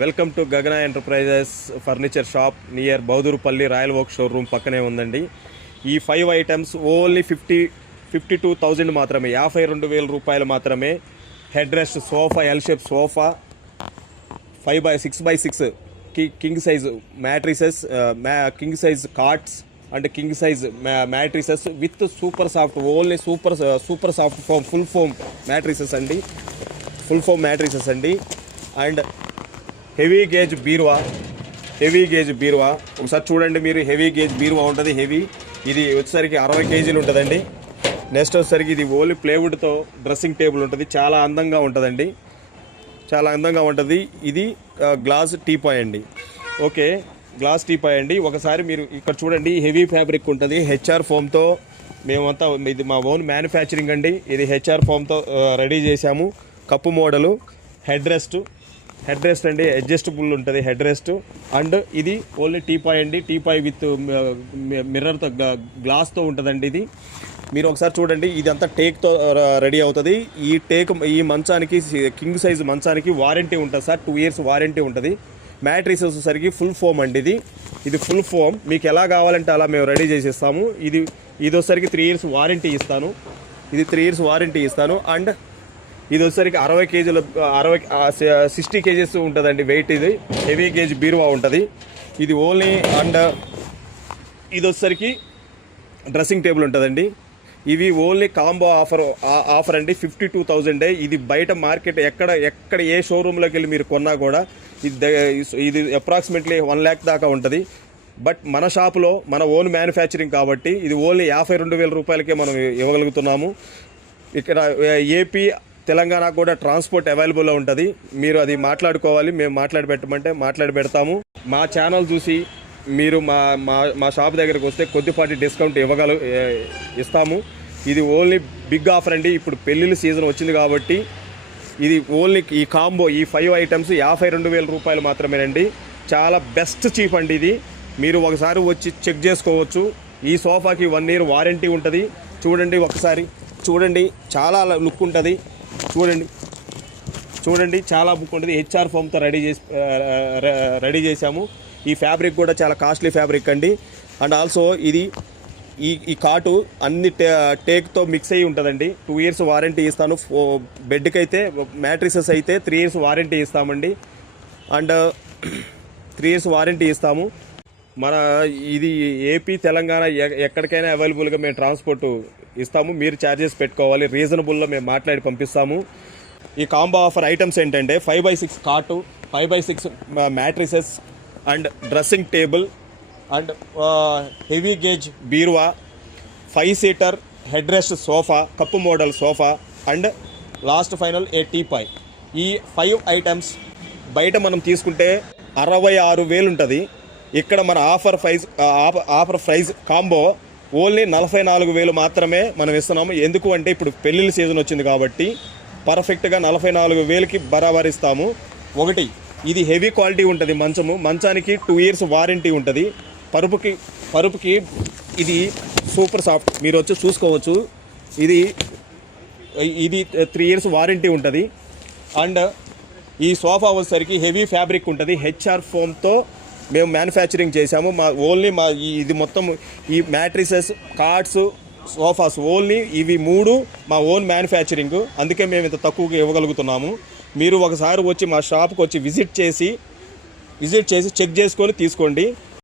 Welcome to Gagana enterprises furniture shop near Boudurupalli royal oak showroom పక్కనే ఉందండి. ఈ 5 ఐటమ్స్ ఓన్లీ 52,000 మాత్రమే, 52,000 రూపాయలు మాత్రమే. Headrest sofa, L shape sofa, 6x6 king size mattresses, king size cots and king size mattresses with super soft, only super soft foam, full foam mattresses అండి. And heavy gauge బీరువా ఒకసారి చూడండి మీరు. Heavy gauge బీరువా ఉంటుంది. ఇది వచ్చేసరికి 60 కేజీలు ఉంటుందండి. నెక్స్ట్ వచ్చేసరికి ఇది ఓన్లీ ప్లేవుడ్తో డ్రెస్సింగ్ టేబుల్ ఉంటుంది. చాలా అందంగా ఉంటుందండి, ఇది గ్లాస్ టీపాయ్ అండి. ఓకే, గ్లాస్ టీపాయ్ అండి. ఒకసారి మీరు ఇక్కడ చూడండి, హెవీ ఫ్యాబ్రిక్ ఉంటుంది. హెచ్ఆర్ ఫోమ్తో మేమంతా, ఇది మా ఓన్ మ్యానుఫ్యాక్చరింగ్ అండి. ఇది హెచ్ఆర్ ఫోమ్తో రెడీ చేశాము. కప్పు మోడలు, హెడ్ రెస్ట్ అండి, అడ్జస్టబుల్ ఉంటుంది హెడ్ రెస్ట్. అండ్ ఇది ఓన్లీ టీపాయ్ అండి. టీపాయ్ విత్ మిర్రర్తో, గ్లాస్తో ఉంటుందండి. ఇది మీరు ఒకసారి చూడండి. ఇదంతా టేక్తో రెడీ అవుతుంది. ఈ మంచానికి, కింగ్ సైజ్ మంచానికి వారంటీ ఉంటుంది సార్, 2 years వారంటీ ఉంటుంది. మ్యాట్రిసెస్ వచ్చేసరికి ఫుల్ ఫోమ్ అండి. ఇది ఫుల్ ఫోమ్. మీకు ఎలా కావాలంటే అలా మేము రెడీ చేసేస్తాము. ఇది వచ్చేసరికి 3 years వారంటీ ఇస్తాను. 60 కేజీలు, 60 కేజెస్ ఉంటుందండి వెయిట్. ఇది హెవీ గేజ్ బీరువా ఉంటుంది. ఇది ఓన్లీ. అండ్ ఇది వచ్చేసరికి డ్రెస్సింగ్ టేబుల్ ఉంటుందండి. ఇవి ఓన్లీ కాంబో ఆఫర్ అండి. 52,000. ఇది బయట మార్కెట్ ఎక్కడ ఏ షోరూంలోకి వెళ్ళి మీరు కొన్నా కూడా ఇది అప్రాక్సిమేట్లీ 1 lakh దాకా ఉంటుంది. బట్ మన షాపులో మన ఓన్ మ్యానుఫ్యాక్చరింగ్ కాబట్టి ఇది ఓన్లీ 52,000 రూపాయలకే మనం ఇవ్వగలుగుతున్నాము. ఇక్కడ ఏపీ, తెలంగాణ కూడా ట్రాన్స్పోర్ట్ అవైలబుల్లో ఉంటుంది. మీరు అది మాట్లాడుకోవాలి. మేము మాట్లాడి పెడతాము. మా ఛానల్ చూసి మీరు మా షాప్ దగ్గరకు వస్తే కొద్దిపాటి డిస్కౌంట్ ఇస్తాము. ఇది ఓన్లీ బిగ్ ఆఫర్ అండి. ఇప్పుడు పెళ్ళిళ్ళ సీజన్ వచ్చింది కాబట్టి ఇది ఓన్లీ ఈ కాంబో, ఈ 5 ఐటమ్స్ 52,000 రూపాయలు మాత్రమేనండి. చాలా బెస్ట్ చీప్ అండి. ఇది మీరు ఒకసారి వచ్చి చెక్ చేసుకోవచ్చు. ఈ సోఫాకి 1 year వారంటీ ఉంటుంది. చూడండి, ఒకసారి చూడండి, చాలా లుక్ ఉంటుంది. చూడండి చాలా బుక్ ఉంటుంది. హెచ్ఆర్ ఫోమ్తో రెడీ చేసాము. ఈ ఫ్యాబ్రిక్ కూడా చాలా కాస్ట్లీ ఫ్యాబ్రిక్ అండి. అండ్ ఆల్సో ఇది ఈ కాటు అన్ని టేక్తో మిక్స్ అయ్యి ఉంటుందండి. 2 years వారంటీ ఇస్తాను. బెడ్కి అయితే, మ్యాట్రిసెస్ అయితే 3 years వారంటీ ఇస్తామండి. అండ్ 3 years వారంటీ ఇస్తాము. మన ఇది ఏపీ, తెలంగాణ ఎక్కడికైనా అవైలబుల్గా మేము ట్రాన్స్పోర్ట్ ఇస్తాము. మీరు ఛార్జెస్ పెట్టుకోవాలి. రీజనబుల్లో మేము మాట్లాడి పంపిస్తాము. ఈ కాంబో ఆఫర్ ఐటమ్స్ ఏంటంటే 5x6 కాటు, 5x6 matrices and dressing table and heavy gauge బీరువా, 5 seater head rest sofa, cup model sofa and last final A teapoy. ఈ 5 ఐటమ్స్ బయట మనం తీసుకుంటే 66,000 ఉంటుంది. ఇక్కడ మన ఆఫర్ ప్రైస్ కాంబో ఓన్లీ 44,000 మాత్రమే మనం ఇస్తున్నాము. ఎందుకు అంటే ఇప్పుడు పెళ్ళిళ్ళ సీజన్ వచ్చింది కాబట్టి పర్ఫెక్ట్గా 44,000కి బరాబర్ ఇస్తాము. ఒకటి, ఇది హెవీ క్వాలిటీ ఉంటుంది. మంచానికి 2 years వారంటీ ఉంటుంది. పరుపుకి ఇది సూపర్ సాఫ్ట్, మీరు వచ్చి చూసుకోవచ్చు. ఇది 3 years వారంటీ ఉంటుంది. అండ్ ఈ సోఫా వచ్చేసరికి హెవీ ఫ్యాబ్రిక్ ఉంటుంది. హెచ్ఆర్ ఫోమ్తో మేము మ్యానుఫ్యాక్చరింగ్ చేసాము. ఇది మొత్తం ఈ మ్యాట్రిసెస్, కార్డ్స్, సోఫాస్ ఓన్లీ ఇవి 3 మా ఓన్ మ్యానుఫ్యాక్చరింగ్. అందుకే మేము ఇంత తక్కువగా ఇవ్వగలుగుతున్నాము. మీరు ఒకసారి వచ్చి మా షాప్కి వచ్చి విజిట్ చేసి చెక్ చేసుకొని తీసుకోండి.